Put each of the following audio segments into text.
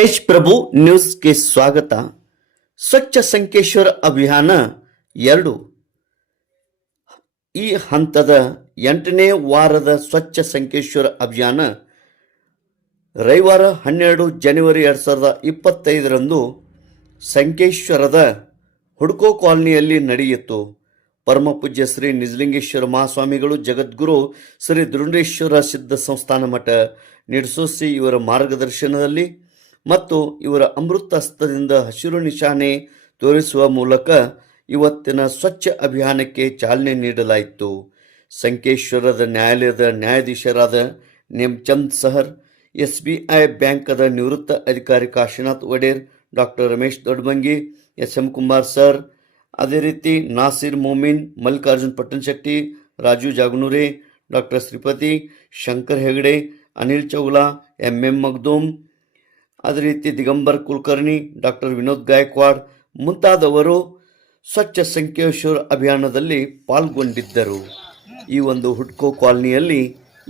ಪ್ರಭು ನ್ಯೂಸ್ಗೆ ಸ್ವಾಗತ. ಸ್ವಚ್ಛ ಸಂಕೇಶ್ವರ ಅಭಿಯಾನ ಎರಡು. ಈ ಹಂತದ ಎಂಟನೇ ವಾರದ ಸ್ವಚ್ಛ ಸಂಕೇಶ್ವರ ಅಭಿಯಾನ ರವಿವಾರ ಹನ್ನೆರಡು ಜನವರಿ ಎರಡು ಸಾವಿರದ ಇಪ್ಪತ್ತೈದರಂದು ಸಂಕೇಶ್ವರದ ಹುಡ್ಕೋ ಕಾಲನಿಯಲ್ಲಿ ನಡೆಯಿತು. ಪರಮಪೂಜ್ಯ ಶ್ರೀ ನಿಜಲಿಂಗೇಶ್ವರ ಮಹಾಸ್ವಾಮಿಗಳು, ಜಗದ್ಗುರು ಶ್ರೀ ದುರುಂಡೇಶ್ವರ ಸಿದ್ಧ ಸಂಸ್ಥಾನ ಮಠ, ನಿಡ್ಸೋಸಿ ಇವರ ಮಾರ್ಗದರ್ಶನದಲ್ಲಿ ಮತ್ತು ಇವರ ಅಮೃತ ಹಸ್ತದಿಂದ ಹಸಿರು ನಿಶಾನೆ ತೋರಿಸುವ ಮೂಲಕ ಇವತ್ತಿನ ಸ್ವಚ್ಛ ಅಭಿಯಾನಕ್ಕೆ ಚಾಲನೆ ನೀಡಲಾಯಿತು. ಸಂಕೇಶ್ವರದ ನ್ಯಾಯಾಲಯದ ನ್ಯಾಯಾಧೀಶರಾದ Nemchand Sahar S B I ಬ್ಯಾಂಕದ ನಿವೃತ್ತ ಅಧಿಕಾರಿ Kashinath Odeyar doctor Ramesh Doddabangi S M Kumar sir, ಅದೇ ರೀತಿ Nasir Momin, Mallikarjun Pattanshetti, Raju Jaganure doctor Shripati, Shankar Hegde, Anil Chawla M M Magdum ಅದೇ ರೀತಿ ದಿಗಂಬರ್ ಕುಲಕರ್ಣಿ ಡಾಕ್ಟರ್ ವಿನೋದ್ ಗಾಯಕ್ವಾಡ್ ಮುಂತಾದವರು ಸ್ವಚ್ಛ ಸಂಕೇಶ್ವರ ಅಭಿಯಾನದಲ್ಲಿ ಪಾಲ್ಗೊಂಡಿದ್ದರು. ಈ ಒಂದು ಹುಡ್ಕೋ ಕಾಲನಿಯಲ್ಲಿ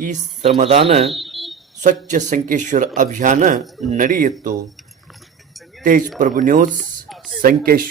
ಈ ಶ್ರಮದಾನ, ಸ್ವಚ್ಛ ಸಂಕೇಶ್ವರ ಅಭಿಯಾನ ನಡೆಯಿತು. ತೇಜ್ ಪ್ರಭು ನ್ಯೂಸ್ ಸಂಕೇಶ್